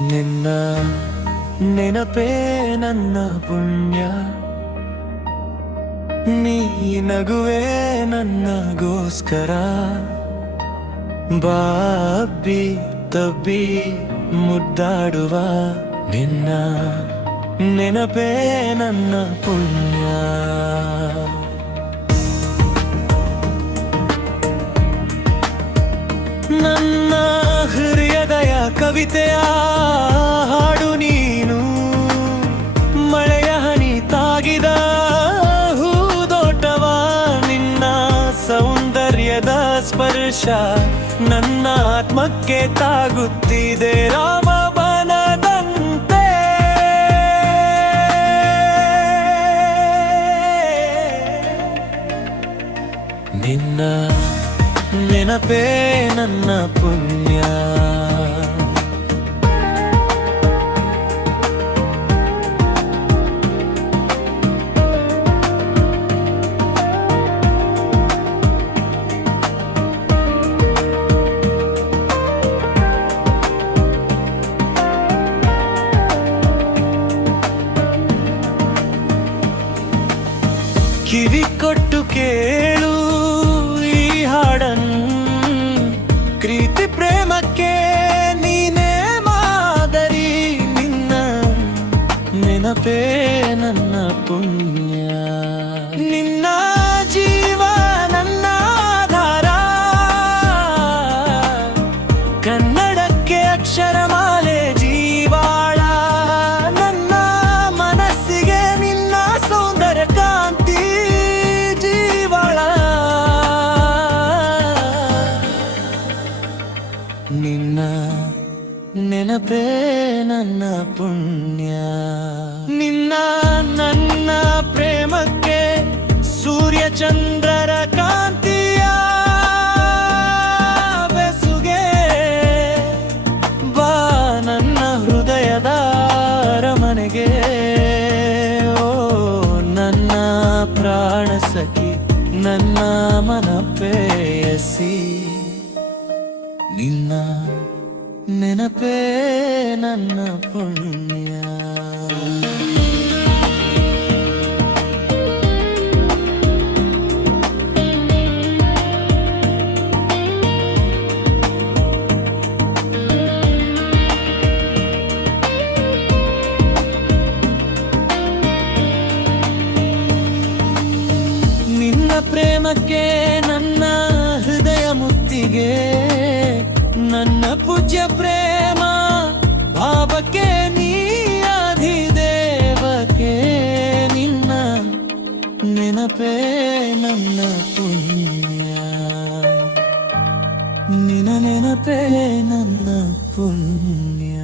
ನಿನ್ನ ನೆನಪೇ ನನ್ನ ಪುಣ್ಯ. ನೀ ನಗುವೆ ನನ್ನಗೋಸ್ಕರ. ಬಾಬಿ ತಬ್ಬಿ ಮುದ್ದಾಡುವ ನಿನ್ನ ನೆನಪೇ ನನ್ನ ಪುಣ್ಯ. ಕವಿತೆಯ ಹಾಡು ನೀನು. ಮಳೆಯ ಹನಿ ತಾಗಿದ ಹೂದೋಟವ, ನಿನ್ನ ಸೌಂದರ್ಯದ ಸ್ಪರ್ಶ ನನ್ನ ಆತ್ಮಕ್ಕೆ ತಾಗುತ್ತಿದೆ ರಾಮ ನಿನ್ನ ನೆನಪೇ ನನ್ನ ಪುಣ್ಯ. ಕಿವಿ ಕೊಟ್ಟು ಕೇಳು ಈ ಹಾಡನ್ ಪ್ರೀತಿ ಪ್ರೇಮಕ್ಕೆ ನೀನೇ ಮಾದರಿ ನಿನ್ನ ನೆನಪೇ ನನ್ನ ಪುಣ್ಯ ನಿನ್ನ ನೆನಪೇ ನನ್ನ ಪುಣ್ಯ. ನಿನ್ನ ನನ್ನ ಪ್ರೇಮಕ್ಕೆ ಸೂರ್ಯ ಚಂದ್ರರ ಕಾಂತಿಯ ಬೆಸುಗೆ. ಬಾ ನನ್ನ ಹೃದಯದ ಅರಮನೆಗೆ ಓ ನನ್ನ ಪ್ರಾಣ ಸಖಿ, ನನ್ನ ಮನಪೇಯಸಿ ನಿನ್ನ ನೆನಪೇ ನನ್ನ ಪುಣ್ಯ. ನಿನ್ನ ಪ್ರೇಮಕ್ಕೆ ನನ್ನ ಹೃದಯ ಮುತ್ತಿಗೆ. ನೆನಪೇ ನನ್ನ ಪುಣ್ಯ ನಿನ್ನ ನೆನಪೇ ನನ್ನ ಪುಣ್ಯ